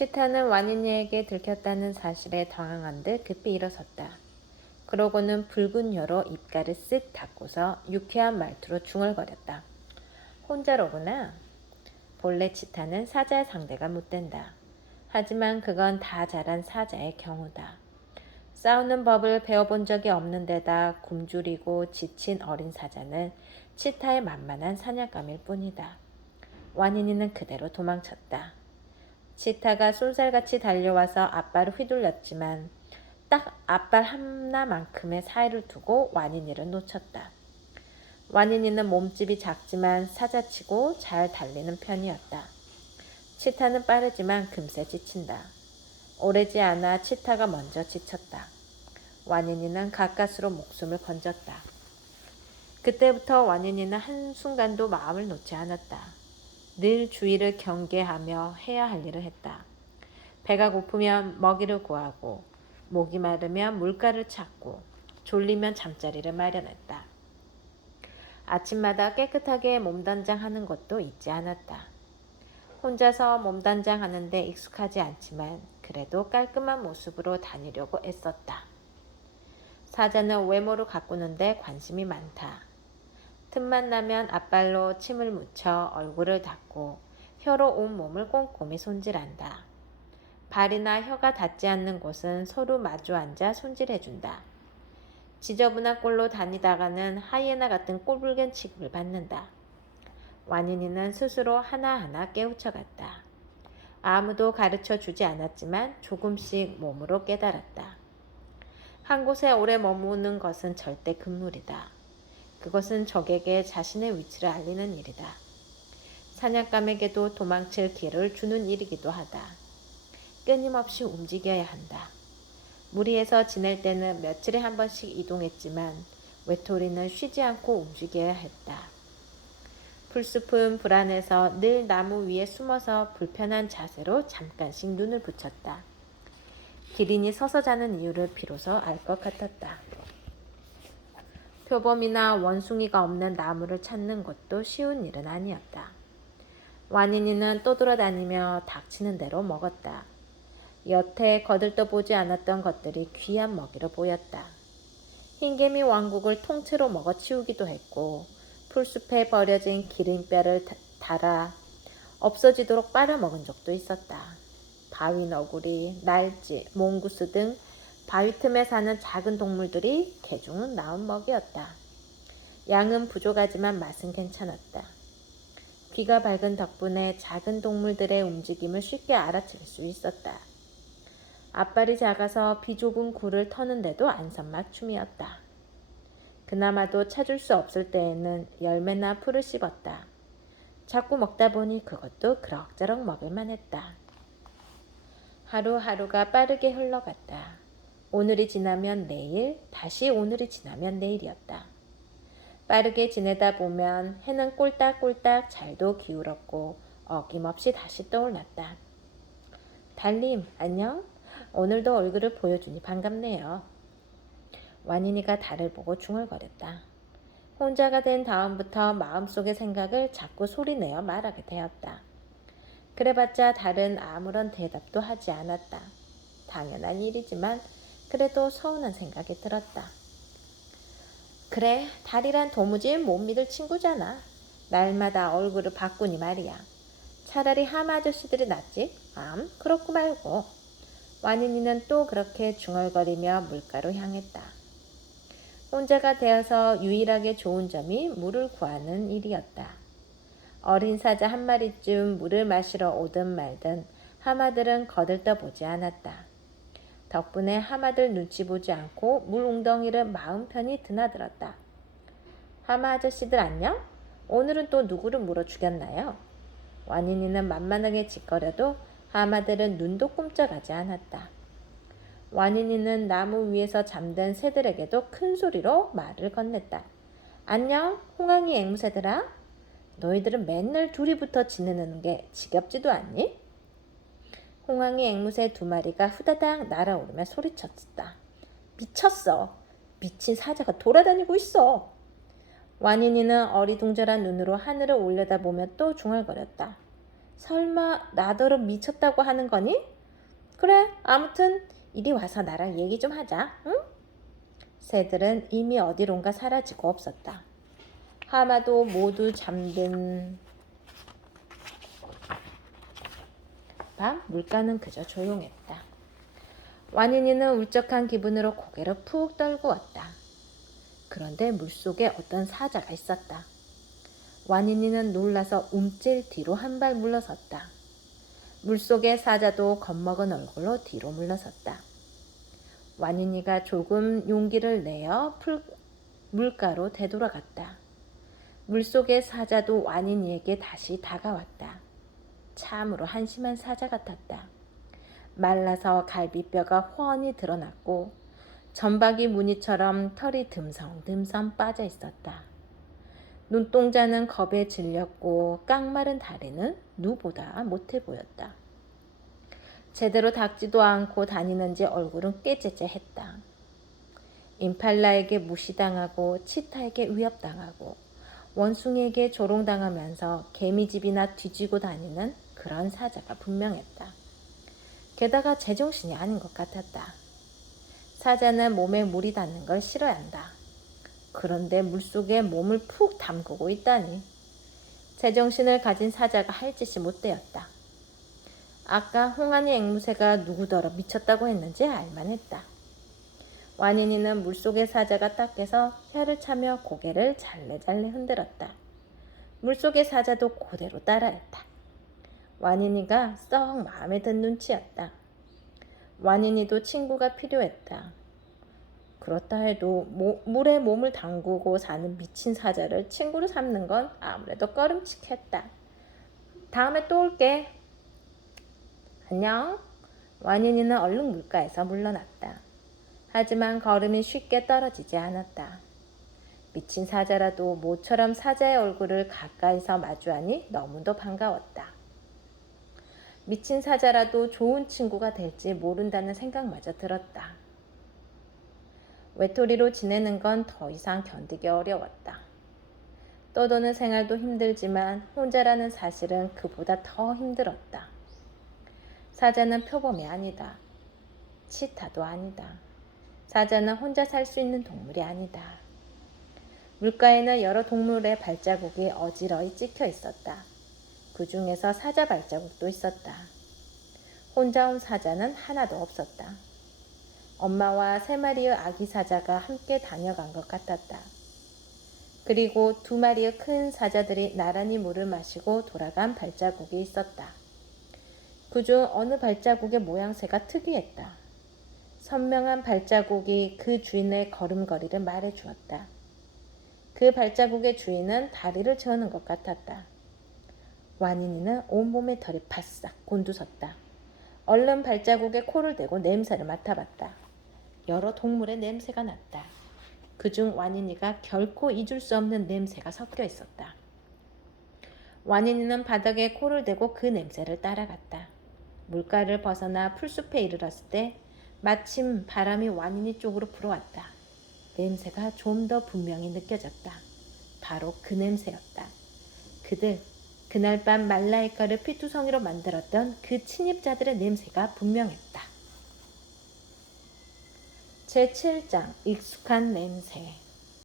치타는 완인이에게 들켰다는 사실에 당황한 듯 급히 일어섰다. 그러고는 붉은 혀로 입가를 쓱 닫고서 유쾌한 말투로 중얼거렸다. 혼자로구나. 본래 치타는 사자의 상대가 못된다. 하지만 그건 다 자란 사자의 경우다. 싸우는 법을 배워본 적이 없는 데다 굶주리고 지친 어린 사자는 치타의 만만한 사냥감일 뿐이다. 완인이는 그대로 도망쳤다. 치타가 쏜살같이 달려와서 앞발을 휘둘렀지만 딱 앞발 하나만큼의 사이를 두고 완인이를 놓쳤다. 완인이는 몸집이 작지만 사자치고 잘 달리는 편이었다. 치타는 빠르지만 금세 지친다. 오래지 않아 치타가 먼저 지쳤다. 완인이는 가까스로 목숨을 건졌다. 그때부터 완인이는 한순간도 마음을 놓지 않았다. 늘 주위를 경계하며 해야 할 일을 했다. 배가 고프면 먹이를 구하고, 목이 마르면 물가를 찾고, 졸리면 잠자리를 마련했다. 아침마다 깨끗하게 몸단장하는 것도 잊지 않았다. 혼자서 몸단장하는데 익숙하지 않지만 그래도 깔끔한 모습으로 다니려고 애썼다. 사자는 외모를 가꾸는데 관심이 많다. 틈만 나면 앞발로 침을 묻혀 얼굴을 닦고 혀로 온몸을 꼼꼼히 손질한다. 발이나 혀가 닿지 않는 곳은 서로 마주 앉아 손질해준다. 지저분한 꼴로 다니다가는 하이에나 같은 꼴불견 취급을 받는다. 완인이는 스스로 하나하나 깨우쳐갔다. 아무도 가르쳐 주지 않았지만 조금씩 몸으로 깨달았다. 한 곳에 오래 머무는 것은 절대 금물이다. 그것은 적에게 자신의 위치를 알리는 일이다. 사냥감에게도 도망칠 기회를 주는 일이기도 하다. 끊임없이 움직여야 한다. 무리해서 지낼 때는 며칠에 한 번씩 이동했지만 외톨이는 쉬지 않고 움직여야 했다. 풀숲은 불안해서 늘 나무 위에 숨어서 불편한 자세로 잠깐씩 눈을 붙였다. 기린이 서서 자는 이유를 비로소 알 것 같았다. 표범이나 원숭이가 없는 나무를 찾는 것도 쉬운 일은 아니었다. 완인이는 떠돌아다니며 닥치는 대로 먹었다. 여태 거들떠보지 않았던 것들이 귀한 먹이로 보였다. 흰개미 왕국을 통째로 먹어치우기도 했고 풀숲에 버려진 기린뼈를 달아 없어지도록 빨아먹은 적도 있었다. 바위 너구리, 날지, 몽구스 등 바위 틈에 사는 작은 동물들이 개중은 나은 먹이였다. 양은 부족하지만 맛은 괜찮았다. 귀가 밝은 덕분에 작은 동물들의 움직임을 쉽게 알아챌 수 있었다. 앞발이 작아서 비좁은 굴을 터는데도 안성맞춤이었다. 그나마도 찾을 수 없을 때에는 열매나 풀을 씹었다. 자꾸 먹다 보니 그것도 그럭저럭 먹을만 했다. 하루하루가 빠르게 흘러갔다. 오늘이 지나면 내일, 다시 오늘이 지나면 내일이었다. 빠르게 지내다 보면 해는 꼴딱꼴딱 잘도 기울었고 어김없이 다시 떠올랐다. 달님, 안녕? 오늘도 얼굴을 보여주니 반갑네요. 완인이가 달을 보고 중얼거렸다. 혼자가 된 다음부터 마음속의 생각을 자꾸 소리내어 말하게 되었다. 그래봤자 달은 아무런 대답도 하지 않았다. 당연한 일이지만 그래도 서운한 생각이 들었다. 그래, 달이란 도무지 못 믿을 친구잖아. 날마다 얼굴을 바꾸니 말이야. 차라리 하마 아저씨들이 낫지? 그렇고 말고. 완인이는 또 그렇게 중얼거리며 물가로 향했다. 혼자가 되어서 유일하게 좋은 점이 물을 구하는 일이었다. 어린 사자 한 마리쯤 물을 마시러 오든 말든 하마들은 거들떠보지 않았다. 덕분에 하마들 눈치 보지 않고 물 웅덩이를 마음 편히 드나들었다. 하마 아저씨들 안녕? 오늘은 또 누구를 물어 죽였나요? 완인이는 만만하게 짓거려도 하마들은 눈도 꼼짝하지 않았다. 완인이는 나무 위에서 잠든 새들에게도 큰 소리로 말을 건넸다. 안녕, 홍황이 앵무새들아. 너희들은 맨날 둘이 붙어 지내는 게 지겹지도 않니? 홍황이 앵무새 2마리가 후다닥 날아오르며 소리쳤다. 미쳤어. 미친 사자가 돌아다니고 있어. 완인이는 어리둥절한 눈으로 하늘을 올려다보며 또 중얼거렸다. 설마 나더러 미쳤다고 하는 거니? 그래, 아무튼 이리 와서 나랑 얘기 좀 하자, 응? 새들은 이미 어디론가 사라지고 없었다. 하마도 모두 잠든 밤 물가는 그저 조용했다. 완인이는 울적한 기분으로 고개를 푹 떨고 왔다. 그런데 물속에 어떤 사자가 있었다. 완인이는 놀라서 움찔 뒤로 한 발 물러섰다. 물속의 사자도 겁먹은 얼굴로 뒤로 물러섰다. 완인이가 조금 용기를 내어 물가로 되돌아갔다. 물속의 사자도 완인이에게 다시 다가왔다. 참으로 한심한 사자 같았다. 말라서 갈비뼈가 훤히 드러났고 점박이 무늬처럼 털이 듬성듬성 빠져 있었다. 눈동자는 겁에 질렸고 깡마른 다리는 누보다 못해 보였다. 제대로 닦지도 않고 다니는지 얼굴은 꾀째째했다. 임팔라에게 무시당하고 치타에게 위협당하고 원숭이에게 조롱당하면서 개미집이나 뒤지고 다니는 그런 사자가 분명했다. 게다가 제정신이 아닌 것 같았다. 사자는 몸에 물이 닿는 걸 싫어한다. 그런데 물속에 몸을 푹 담그고 있다니. 제정신을 가진 사자가 할 짓이 못되었다. 아까 홍안이 앵무새가 누구더러 미쳤다고 했는지 알만했다. 완인이는 물속의 사자가 닦여서 혀를 차며 고개를 잘래잘래 흔들었다. 물속의 사자도 그대로 따라했다. 완인이가 썩 마음에 든 눈치였다. 완인이도 친구가 필요했다. 그렇다 해도 물에 몸을 담그고 사는 미친 사자를 친구로 삼는 건 아무래도 꺼림칙했다. 다음에 또 올게. 안녕. 완인이는 얼른 물가에서 물러났다. 하지만 걸음이 쉽게 떨어지지 않았다. 미친 사자라도 모처럼 사자의 얼굴을 가까이서 마주하니 너무도 반가웠다. 미친 사자라도 좋은 친구가 될지 모른다는 생각마저 들었다. 외톨이로 지내는 건 더 이상 견디기 어려웠다. 떠도는 생활도 힘들지만 혼자라는 사실은 그보다 더 힘들었다. 사자는 표범이 아니다. 치타도 아니다. 사자는 혼자 살 수 있는 동물이 아니다. 물가에는 여러 동물의 발자국이 어지러이 찍혀 있었다. 그 중에서 사자 발자국도 있었다. 혼자 온 사자는 하나도 없었다. 엄마와 3마리의 아기 사자가 함께 다녀간 것 같았다. 그리고 2마리의 큰 사자들이 나란히 물을 마시고 돌아간 발자국이 있었다. 그중 어느 발자국의 모양새가 특이했다. 선명한 발자국이 그 주인의 걸음걸이를 말해주었다. 그 발자국의 주인은 다리를 저는 것 같았다. 완인이는 온몸의 털이 바싹 곤두섰다. 얼른 발자국에 코를 대고 냄새를 맡아봤다. 여러 동물의 냄새가 났다. 그중 완인이가 결코 잊을 수 없는 냄새가 섞여 있었다. 완인이는 바닥에 코를 대고 그 냄새를 따라갔다. 물가를 벗어나 풀숲에 이르렀을 때 마침 바람이 완인이 쪽으로 불어왔다. 냄새가 좀 더 분명히 느껴졌다. 바로 그 냄새였다. 그날 밤 말라이카를 피투성이로 만들었던 그 침입자들의 냄새가 분명했다. 제7장 익숙한 냄새.